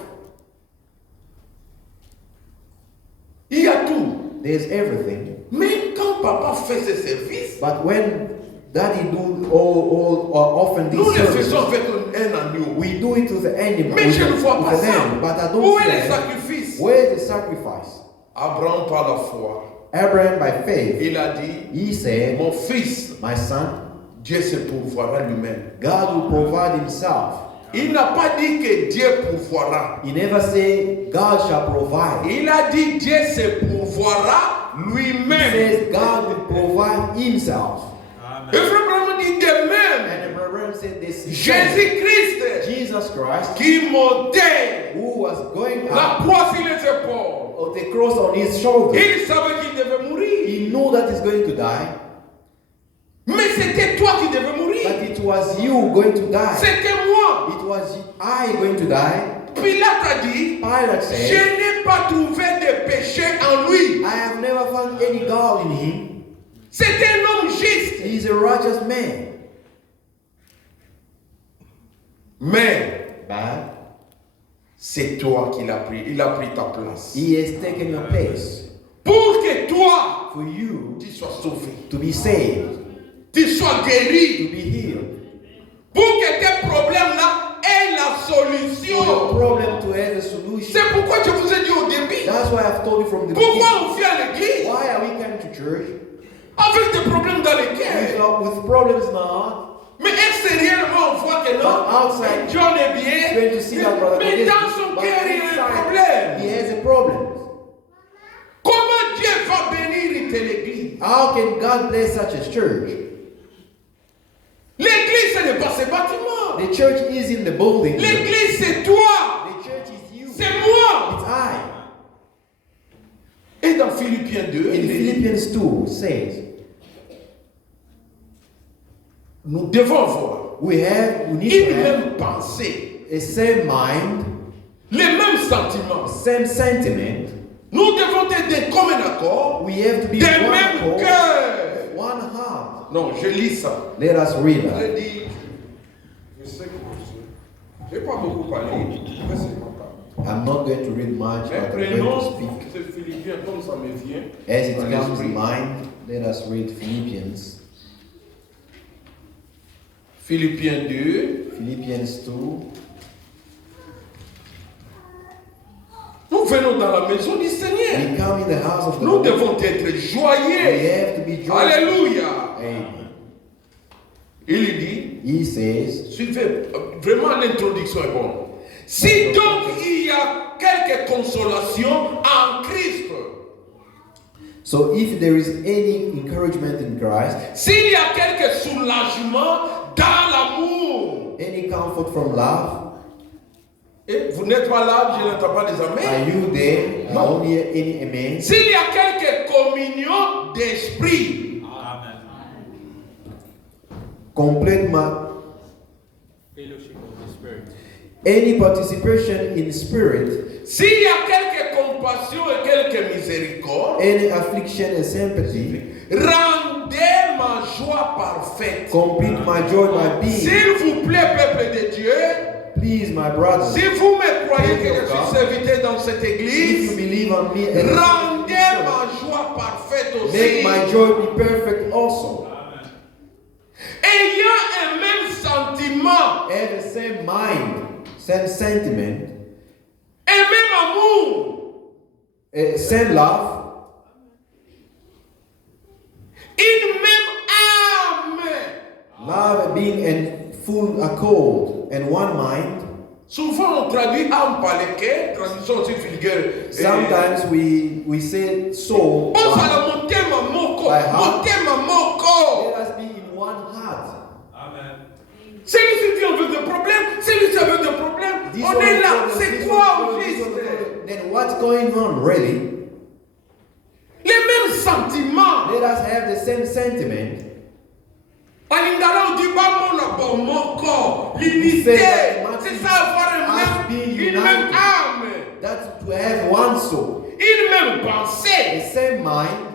il y a tout. There's everything. Mais quand papa fait ses services, But when daddy do all often these nous le services, faisons avec un agneau. we do it with the animal. Mais with je ne vois with pas the ça. lamb. But I Où don't est le see sacrifice? where is the sacrifice. Abraham par la foi, Abraham by faith, il a dit, he said, mon fils, my son, Dieu se pourvoira lui-même. God will provide himself. Il n'a pas dit que Dieu pourvoira. He never say God shall provide. Il a dit Dieu se pourvoira He lui-même. says God will provide himself. Et frère Branham dit de même. And Abraham said this Jésus-Christ Jesus Christ, qui montait who was going la up croix sur les épaules. of the cross on his shoulder, Il savait qu'il devait mourir. he knew that he's going to die, Mais c'était toi qui devais but mourir. it was you going to die. C'était moi. It was I going to die. Pilate a dit, Pilate je said, n'ai pas trouvé de péché en lui. I have never found any gall in him. C'était un homme juste. He is a righteous man. Mais But c'est toi qui l'as pris. Il a pris ta place. he has taken your place Pour que toi, for you tu sois sauvé. to be saved, Tu sois guéri. to be healed. Pour que tes problèmes-là aient la For your solution. problem to have a solution. C'est pourquoi je vous ai dit au début. That's why I've told you from the beginning. Pourquoi on vient à l'église Why are we coming to church? avec des problèmes dans les cœurs? With problems now. Mais extérieurement, on voit que non. But outside, John est you're going bien. to see that brother. Mais Yes, dans son but cœur, il y a un inside, problème. he has a problem. Comment Dieu va bénir telle église? How can God bless such a church? L'église, ce n'est pas ce bâtiment. The church is in the building. L'église, c'est toi. The church is you. C'est moi. It's I. Et dans Philippiens 2, In il dit, Philippians 2 says, nous devons avoir we need to une have même pensée, a same mind, les mêmes sentiments. same sentiment. Nous devons être d'un commun accord, We have to be des one mêmes accord, cœurs. one heart. Non, je lis ça. Let us read that. Je dis, je sais que je n'ai pas beaucoup parlé, mais c'est pas grave. I'm not going to read much, Mais but I'm going to prenons speak. ce Philippiens comme ça me vient. As it dans comes l'esprit. to mind, let us read Philippians. Philippiens 2. Philippians 2. Nous venons dans la maison du Seigneur. We come in the house of the Nous Lord. devons être We joyeux. have to be joyful. Alléluia. Amen. Il dit, He says, suivez, vraiment l'introduction est bonne. Si donc il y a quelque consolation en Christ, so if there is any encouragement in Christ, s'il y a quelque soulagement dans l'amour, any comfort from love, et vous n'êtes pas là, je n'entends pas des are amens. you there? I don't hear any amen. S'il y a quelque communion d'esprit, Complètement. Fellowship of the Spirit. Any participation in spirit, s'il y a quelque compassion et quelque miséricorde, any affliction and sympathy, rendez ma joie parfaite. complete my joy by being. S'il vous plaît, peuple de Dieu, Please, my brothers, si vous me croyez que je suis serviteur dans cette if you église, believe on me, and rendez ma joie parfaite make my aussi. joy be perfect also. Ayant un même sentiment, Have the same mind, same sentiment, un même amour, same love, une même âme. Love being in full accord and one mind. Souvent on traduit âme par le cœur, traduction aussi vulgaire. Sometimes we say soul. On va le motema moko, By heart. motema moko. Let us be in one heart. Celui qui veut des problèmes, celui qui veut des problèmes. This On one est là, problem, c'est this quoi one au problem, juste? this one problem. Then what's going on really? Les mêmes sentiments. Let us have the same sentiment. En lingala, on dit pas mon corps, l'unité. C'est ça, avoir une même âme, That's to have one soul. une même The pensée. same mind.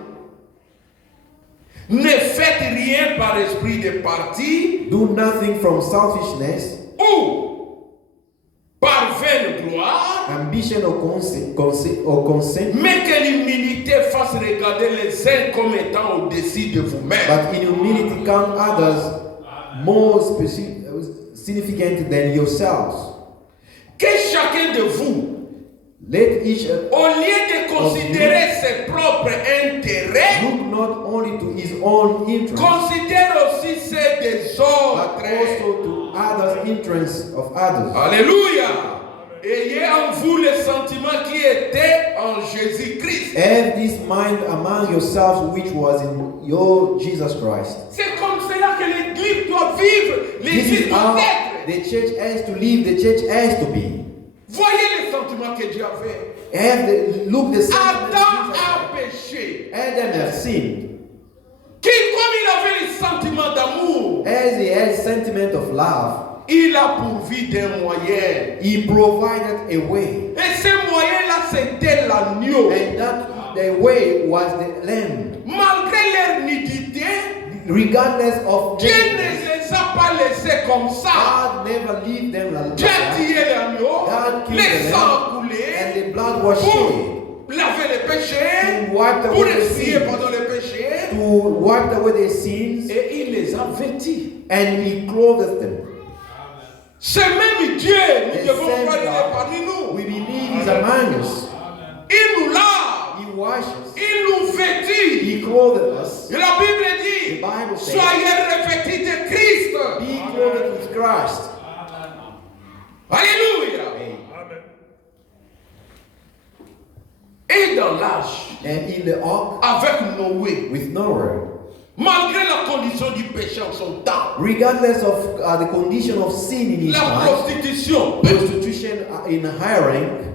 Ne faites rien par esprit de parti Do nothing from selfishness, ou par vaine gloire, ambition or consent, mais que l'humilité fasse regarder les uns comme étant au-dessus de vous-même. but in humility count others more significant than yourselves. Que chacun de vous, Let each au lieu de considérer ses propres intérêts, look not only to his own interest, considère aussi ceux des but autres. also to others' interests of others. Alléluia. Ayez en vous les sentiments qui étaient en Jésus-Christ. Have this mind among yourselves which was in your Jesus Christ. C'est comme cela que l'Église doit vivre. This L'Église is doit how être. the church has to live, the church has to be. Voyez les sentiments que Dieu avait. Look the same. Adam a péché. Adam have sinned. Comme il avait les sentiments d'amour, As he had sentiment of love, il a pourvu d'un moyen. he provided a way. Et ce moyen-là, c'était l'agneau. And that the way was the lamb. Malgré leur nudité, Regardless of Dieu them, ne les a pas laissés comme ça. God never leave them like Dieu a that. tué l'agneau, God killed les the sangs lamb, coulés and the blood was shed pour laver les péchés, to wipe pour away the essuyer sins, pendant les péchés. to wipe away their sins, Et il les a vêtis. and he clothed them. Ce même Dieu, nous The devons same voir, il est God, parmi nous. we believe is among us. Il nous lave, He washes, il nous vêtit. he clothed us. Et la Bible The dit, Bible says, soyez revêtis de Christ. be clothed with Christ. Alléluia. Et dans l'âge, And in the ark avec Noé, with Noah, malgré la condition du péché en son temps, regardless of the condition of sin in his la time, prostitution. prostitution in hiring,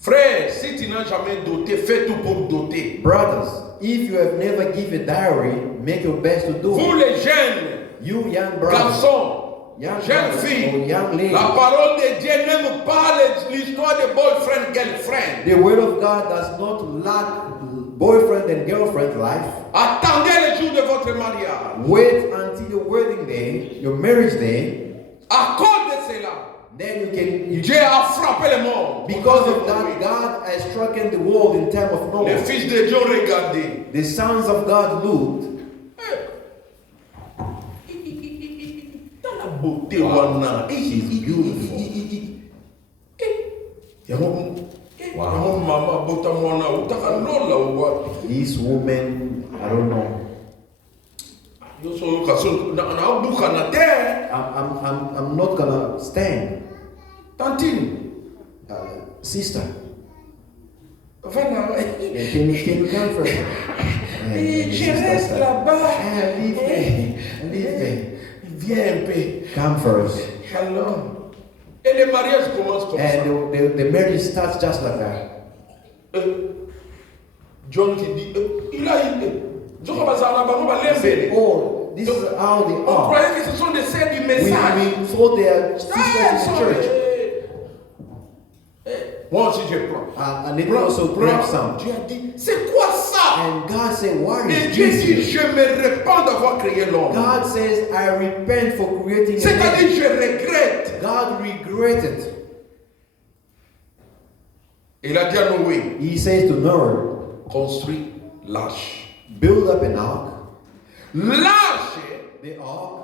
Frère, si tu n'as jamais doté, fais tout pour doter. brothers, if you have never given a dowry, make your best to do Vous it. les jeunes, You young brothers, garçons, young jeunes brothers, or filles, young ladies, la parole de Dieu n'aime pas l'histoire de boyfriend, girlfriend. the word of God does not lack boyfriend and girlfriend life. Attendez le jour de votre mariage. Wait until your wedding day, your marriage day, À cause de cela, then you can. Dieu a frappé le monde. Because of that, God has stricken the world in time of Les Noah. fils de Dieu ont regardé. The sons of God looked. Dans la beauté, wana. She's beautiful. Yango mama bota mwana utaka lola uwa. This woman, I don't know. Yo so kaso na buka na te. I'm not gonna stand. Tantine. Sister, Venga. can you come first? Je reste là-bas. Leave me. Viens un peu. Come first. Alors. Et le mariage commence comme ça. And the marriage starts just like that. John qui dit, il a idée. John va s'en avoir, on va l'embêter. Oh, this is how they On are. croyait que ce sont des sœurs du message. We thought they are sisters in the church. Moi aussi je prends. And they also grab some. Dieu a dit, c'est quoi ça? And God said, why Et is Dieu this dit, here? je me répands d'avoir créé l'homme. God says, I repent for creating a C'est-à-dire, man. je regrette. God regretted. Il a dit à Noé, He says to Noah, construis l'arche. build up an ark. L'arche, The ark.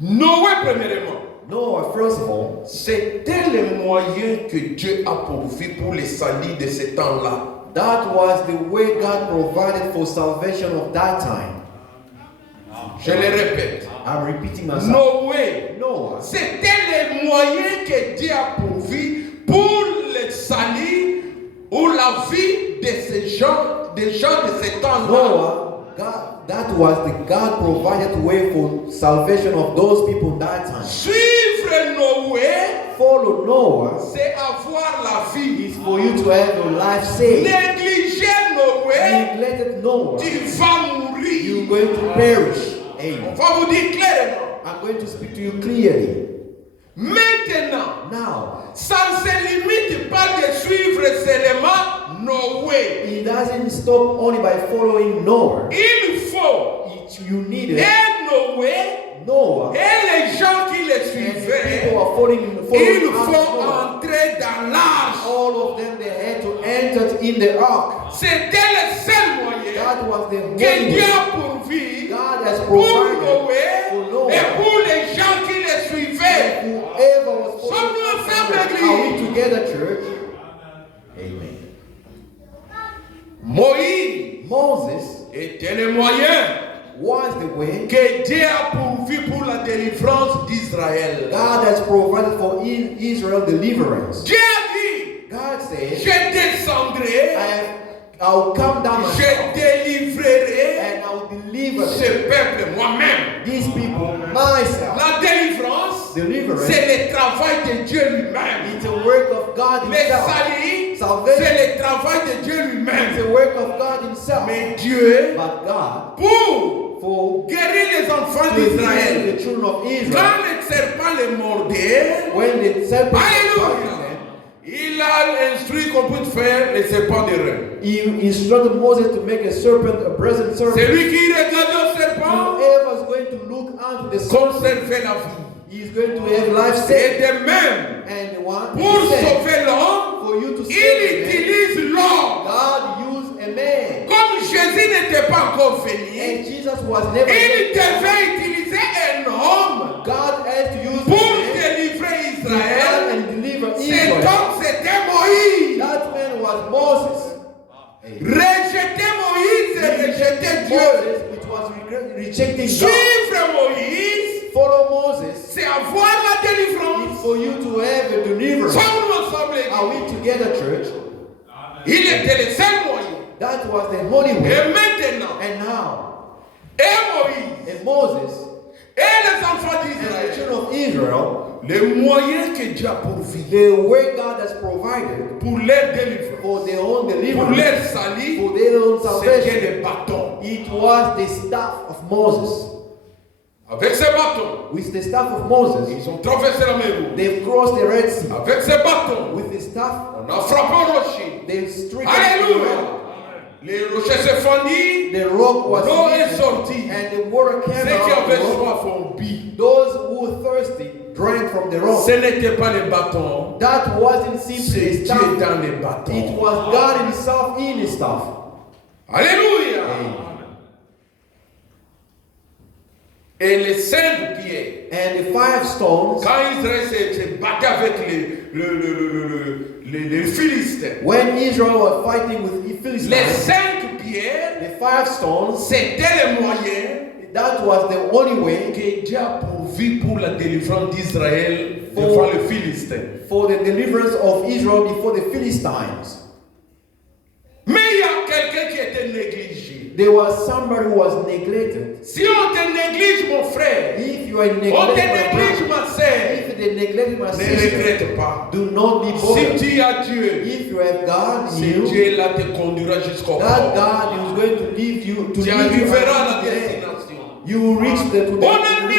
Noé premièrement, Noah, first of all, c'était le moyen que Dieu a pourvu pour les salis de ce temps-là. That was the way God provided for salvation of that time. Je le répète. I'm repeating myself. Noé, Noah, c'était les moyens que Dieu a pourvu pour le salut ou la vie de ces gens, des gens de ce temps-là. Noah, that was the God provided way for salvation of those people that time. Suivre Noé, Follow Noah c'est avoir la vie. is for you to have your life saved. Négliger Noé, Neglected Noah, tu vas mourir. you're going to perish. On Amen. va vous dire clairement. I'm going to speak to you clearly. Maintenant, Now, ça ne se limite pas de suivre seulement Noé. it doesn't stop only by following Noah. Il faut You need it. et Noé Noah et les gens qui le and suivaient, people are following il after faut Noah. entrer dans l'arche. All of them, they had to enter in the ark. C'était le seul moyen That was the que only Dieu way. a pourvu God has pour provided Noé for Noah. et pour les gens qui le suivaient. Whoever was Sommes-nous ensemble, Are we l'église? together, church? Amen. Moïse Moses était le moyen was the way que Dieu a pourvu pour la délivrance d'Israël. God has provided for Israel deliverance. Dieu a dit, God said, je descendrai, I'll come down je myself délivrerai and I'll deliver ce peuple moi-même. these people myself. La délivrance, Deliverance, c'est le travail de Dieu lui-même. it's a work of God Le Himself. salut, Salvation. c'est le travail de Dieu It's lui-même. a work of God Himself. Mais Dieu, But God, pour guérir les enfants to heal d'Israël, the children of quand Israel, le serpent les mordait, when the serpent Alléluia, them, il a instruit qu'on peut faire les serpents de rein. He instructed Moses to make a serpent, a brazen serpent. Celui qui regarde au serpent Whoever is going to look unto the serpent, conserver la vie. he is going to have life Et saved. de même, And the one pour he said, sauver l'homme, for you to il save a man, utilise l'homme. God used a man. Comme Jésus n'était pas encore venu, And Jesus was never il dead. devait utiliser un homme God had to use pour a man délivrer to come Israël. and deliver Cet Israel. homme, c'était Moïse. That man was Moses. Rejeter Moïse et rejeter Dieu. Moses, which was rejecting God. Suivre Moïse, Follow Moses. c'est avoir la délivrance. It's for you to have a deliverance. Sommes-nous ensemble, Are we l'église? together, church? Il était le seul moyen. That was the holy Et way. maintenant, And now, et Moïse, and Moses et les enfants and the d'Israël, children of Israel, les moyens que Dieu a pourvu the way God has provided pour leur délivrance, for their own pour deliverance, leur salut, for their own c'était salvation, les bâtons. it was the staff of Moses. Avec ces bâtons, With the staff of Moses, ils ont traversé la mer Rouge. they've crossed the Red Sea. Avec ces bâtons, With the staff, on a frappé au rocher. they've stricken the Alléluia. rock. Les rochers se fondit, The rock was l'eau est split, sortie. and the water came Ceux qui out. avaient of the rock. soif ont bu. Those who were thirsty drank from the rock. Ce n'était pas les bâtons, That wasn't simply c'est a Dieu staff. dans les It bâtons. was God Himself in His staff. Alléluia. Amen. Et les 5 pierres, And the 5 stones, quand Israël se battait avec les Philistins, when Israel was fighting with the les Philistines, 5 pierres, the 5 stones, c'était le moyen that was the only way que Dieu a pourvu pour la délivrance d'Israël devant les Philistins. for the deliverance of Israel before the Philistines. Mais il y a quelqu'un qui était négligé. There was somebody who was neglected. Si on te néglige, mon frère, If you are on te neglected, my néglige, brother, ma sœur, if they neglected my ne sister, regrette pas. do not be Si bothered. tu as Dieu, If you have God in c'est you, Dieu là te conduira jusqu'au that port. God is going to lead you to Tu lead you arriveras à la until the end. destination. You will reach the to the On to a reach